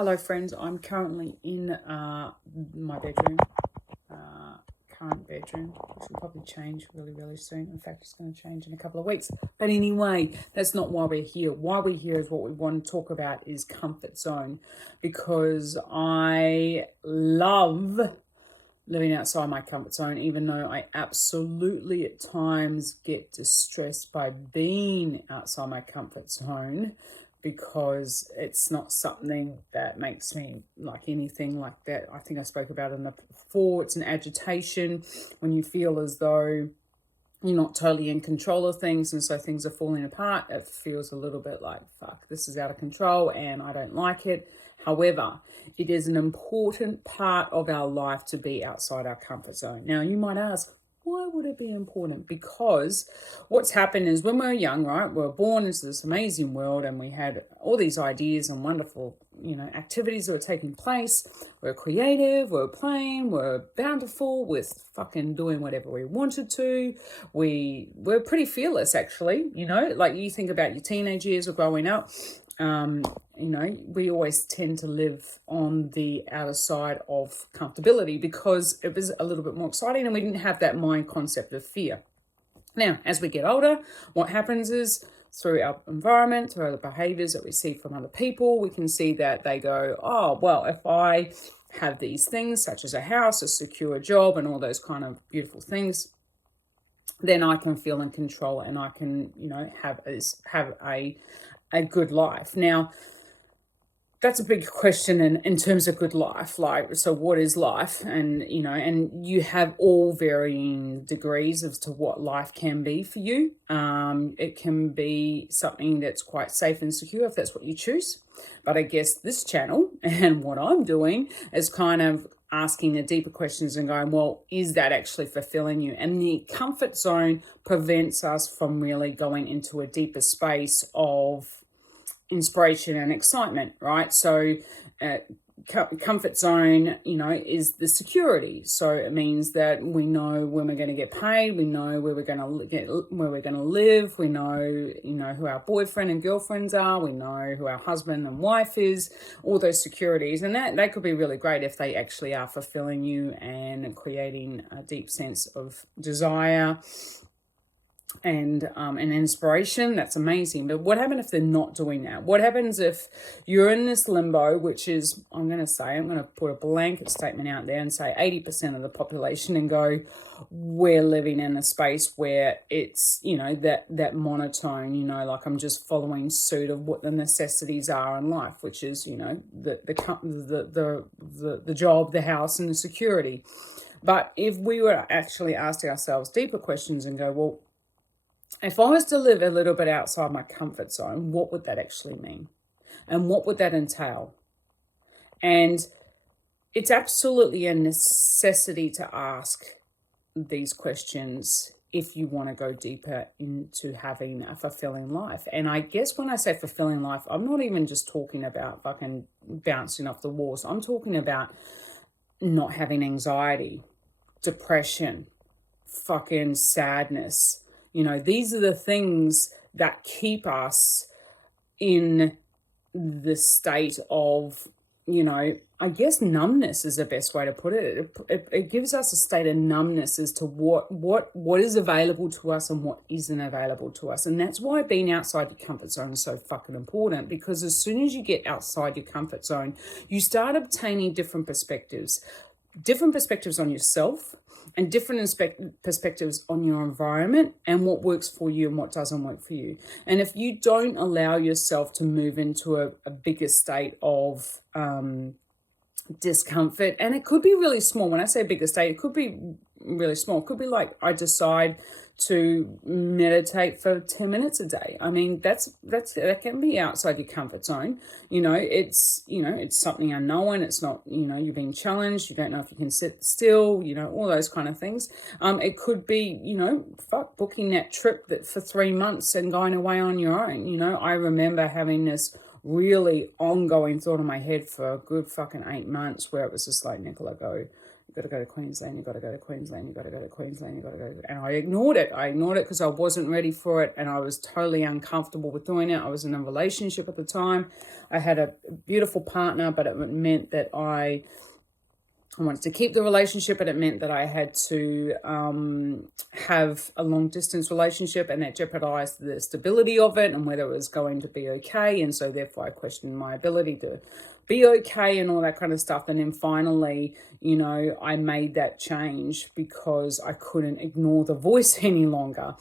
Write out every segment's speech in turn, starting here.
Hello friends, I'm currently in my bedroom, current bedroom, which will probably change really soon. In fact, it's going to change in a couple of weeks. But anyway, that's not why we're here. Why we're here is what we want to talk about is comfort zone, because I love living outside my comfort zone, even though I absolutely at times get distressed by being outside my comfort zone, because it's not something that makes me like anything like that. I think I spoke about it before. It's an agitation when you feel as though you're not totally in control of things, and so things are falling apart. It feels a little bit like, fuck, this is out of control and I don't like it. However, it is an important part of our life to be outside our comfort zone. Now, you might ask, why would it be important? Because what's happened is when we're young, right, we're born into this amazing world and we had all these ideas and wonderful, activities that were taking place. We're creative, we're playing, we're bountiful, we're fucking doing whatever we wanted to. We're pretty fearless, actually, like you think about your teenage years or growing up. We always tend to live on the outer side of comfortability because it was a little bit more exciting and we didn't have that mind concept of fear. Now, as we get older, what happens is through our environment, through the behaviors that we see from other people, we can see that they go, oh, well, if I have these things such as a house, a secure job, and all those kind of beautiful things, then I can feel in control and I can, have a good life. Now, that's a big question in terms of good life. Like, so what is life? And, and you have all varying degrees as to what life can be for you. It can be something that's quite safe and secure if that's what you choose. But I guess this channel and what I'm doing is kind of asking the deeper questions and going, well, is that actually fulfilling you? And the comfort zone prevents us from really going into a deeper space of inspiration and excitement, right? So comfort zone, is the security. So it means that we know when we're going to get paid, we know where we're going to live, we know, who our boyfriend and girlfriends are, we know who our husband and wife is, all those securities. And that could be really great if they actually are fulfilling you and creating a deep sense of desire and inspiration. That's amazing. But what happens if they're not doing that? What happens if you're in this limbo, which is, I'm going to put a blanket statement out there and say 80% of the population, and go, we're living in a space where it's, that monotone, like I'm just following suit of what the necessities are in life, which is, the job, the house, and the security. But if we were actually ask ourselves deeper questions and go, well, if I was to live a little bit outside my comfort zone, what would that actually mean? And what would that entail? And it's absolutely a necessity to ask these questions if you want to go deeper into having a fulfilling life. And I guess when I say fulfilling life, I'm not even just talking about fucking bouncing off the walls. I'm talking about not having anxiety, depression, fucking sadness. These are the things that keep us in the state of, I guess numbness is the best way to put it. It gives us a state of numbness as to what is available to us and what isn't available to us. And that's why being outside your comfort zone is so fucking important, because as soon as you get outside your comfort zone, you start obtaining different perspectives on yourself, and different perspectives on your environment and what works for you and what doesn't work for you. And if you don't allow yourself to move into a bigger state of discomfort, and it could be really small. When I say bigger state, it could be really small. It could be like, I decide to meditate for 10 minutes a day. I mean, that can be outside your comfort zone. It's something unknown. It's not, you're being challenged. You don't know if you can sit still, all those kind of things. It could be, booking that trip for 3 months and going away on your own. I remember having this really ongoing thought in my head for a good fucking 8 months where it was just like, Nicola, go, You've got to go to Queensland, you've got to go to Queensland, you've got to go to Queensland, you've got to go. And I ignored it. I ignored it because I wasn't ready for it, and I was totally uncomfortable with doing it. I was in a relationship at the time. I had a beautiful partner, but it meant that I wanted to keep the relationship, and it meant that I had to have a long distance relationship, and that jeopardized the stability of it and whether it was going to be okay. And so therefore I questioned my ability to be okay and all that kind of stuff. And then finally, I made that change because I couldn't ignore the voice any longer.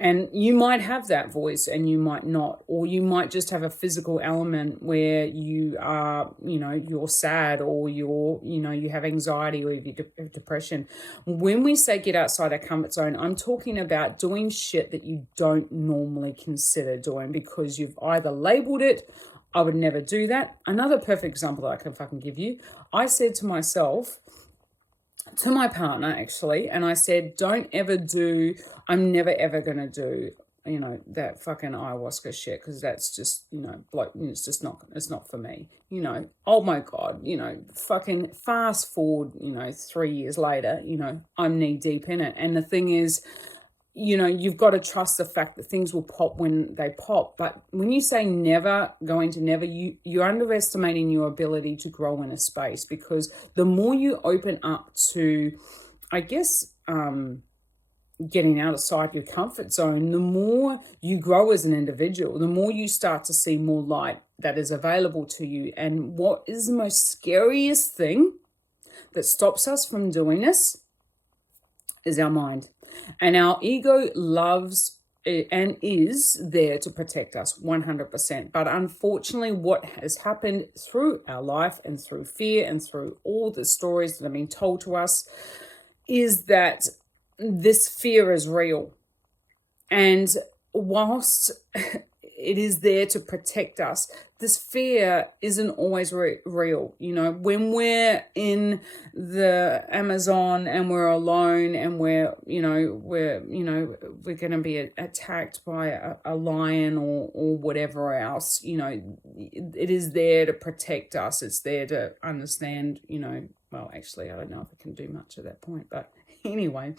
And you might have that voice and you might not, or you might just have a physical element where you are, you're sad, or you have anxiety, or you have depression. When we say get outside our comfort zone, I'm talking about doing shit that you don't normally consider doing because you've either labeled it, I would never do that. Another perfect example that I can fucking give you, I said to myself, to my partner actually, and I said, I'm never ever going to do, that fucking ayahuasca shit, because that's just, it's not for me, oh my God, fucking fast forward, 3 years later, I'm knee deep in it. And the thing is, you've got to trust the fact that things will pop when they pop. But when you say never, you're underestimating your ability to grow in a space, because the more you open up to, I guess, getting outside your comfort zone, the more you grow as an individual, the more you start to see more light that is available to you. And what is the most scariest thing that stops us from doing this is our mind. And our ego loves and is there to protect us 100%. But unfortunately, what has happened through our life and through fear and through all the stories that have been told to us is that this fear is real. And whilst it is there to protect us, this fear isn't always real. When we're in the Amazon and we're alone and we're going to be attacked by a lion or whatever else, it is there to protect us. It's there to understand, well, actually, I don't know if I can do much at that point, but anyway,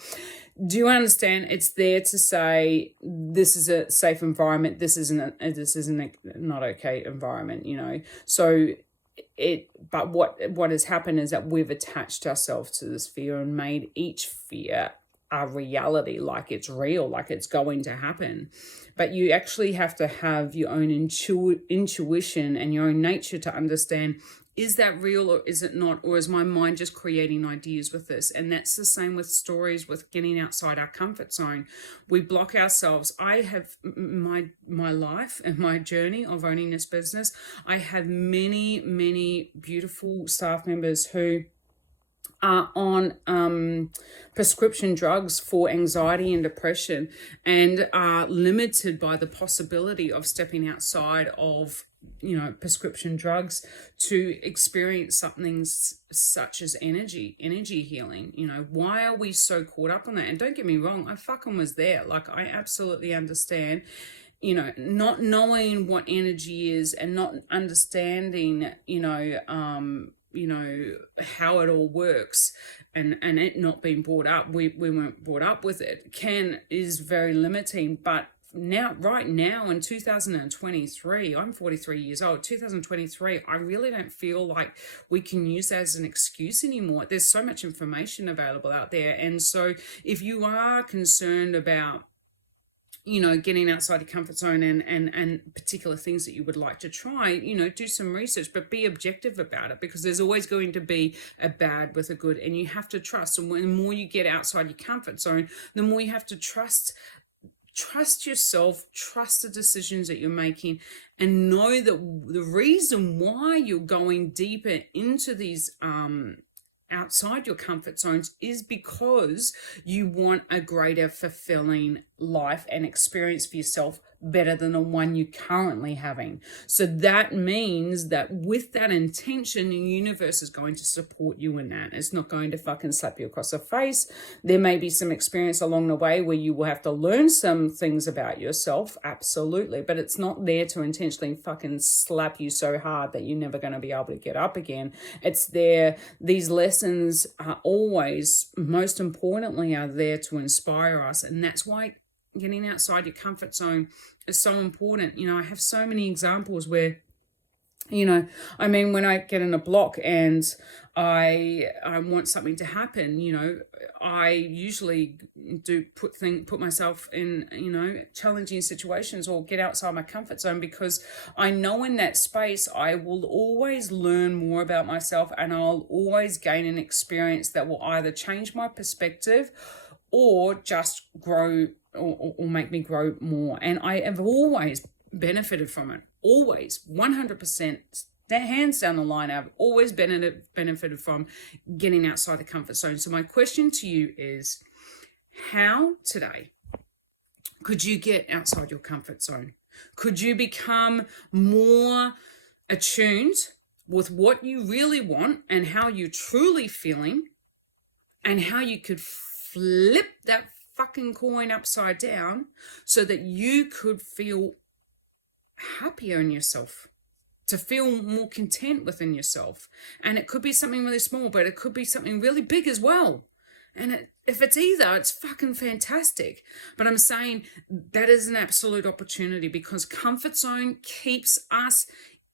do you understand? It's there to say this is a safe environment. This isn't not okay environment. So But what has happened is that we've attached ourselves to this fear and made each fear a reality, like it's real, like it's going to happen. But you actually have to have your own intuition and your own nature to understand, is that real or is it not? Or is my mind just creating ideas with this? And that's the same with stories, with getting outside our comfort zone. We block ourselves. I have my life and my journey of owning this business. I have many, many beautiful staff members who are on prescription drugs for anxiety and depression and are limited by the possibility of stepping outside of prescription drugs to experience something such as energy healing. Why are we so caught up on that? And don't get me wrong, I fucking was there. Like, I absolutely understand, not knowing what energy is and not understanding, how it all works and it not being brought up. We weren't brought up with it. Is very limiting, but right now in 2023, I'm 43 years old, 2023, I really don't feel like we can use that as an excuse anymore. There's so much information available out there. And so if you are concerned about getting outside your comfort zone and particular things that you would like to try, do some research, but be objective about it, because there's always going to be a bad with a good, and you have to trust. And the more you get outside your comfort zone, the more you have to trust yourself, trust the decisions that you're making, and know that the reason why you're going deeper into these outside your comfort zones is because you want a greater fulfilling life and experience for yourself better than the one you're currently having. So that means that with that intention, the universe is going to support you in that. It's not going to fucking slap you across the face. There may be some experience along the way where you will have to learn some things about yourself, absolutely, but it's not there to intentionally fucking slap you so hard that you're never going to be able to get up again. It's there. These lessons are always, most importantly, are there to inspire us, and that's why getting outside your comfort zone is so important. I have so many examples where, when I get in a block and I want something to happen, I usually do put myself in, challenging situations or get outside my comfort zone, because I know in that space I will always learn more about myself, and I'll always gain an experience that will either change my perspective or just grow or make me grow more. And I have always benefited from it. Always, 100%. That hands down the line, I've always benefited from getting outside the comfort zone. So my question to you is, how today could you get outside your comfort zone? Could you become more attuned with what you really want and how you're truly feeling, and how you could flip that fucking coin upside down so that you could feel happier in yourself, to feel more content within yourself? And it could be something really small, but it could be something really big as well. And if it's either, it's fucking fantastic. But I'm saying that is an absolute opportunity, because comfort zone keeps us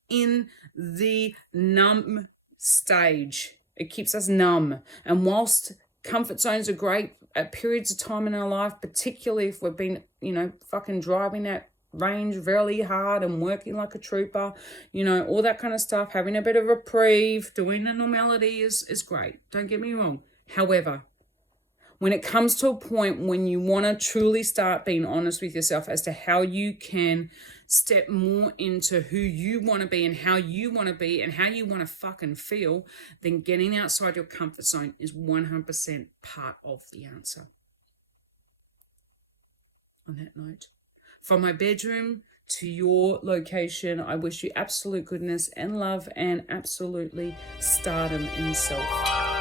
in the numb stage. It keeps us numb. And whilst comfort zones are great at periods of time in our life, particularly if we've been, fucking driving that range really hard and working like a trooper, all that kind of stuff, having a bit of reprieve, doing the normality is great. Don't get me wrong. However, when it comes to a point when you want to truly start being honest with yourself as to how you can step more into who you want to be and how you want to be and how you want to fucking feel, then getting outside your comfort zone is 100% part of the answer. On that note, from my bedroom to your location, I wish you absolute goodness and love and absolutely stardom in self.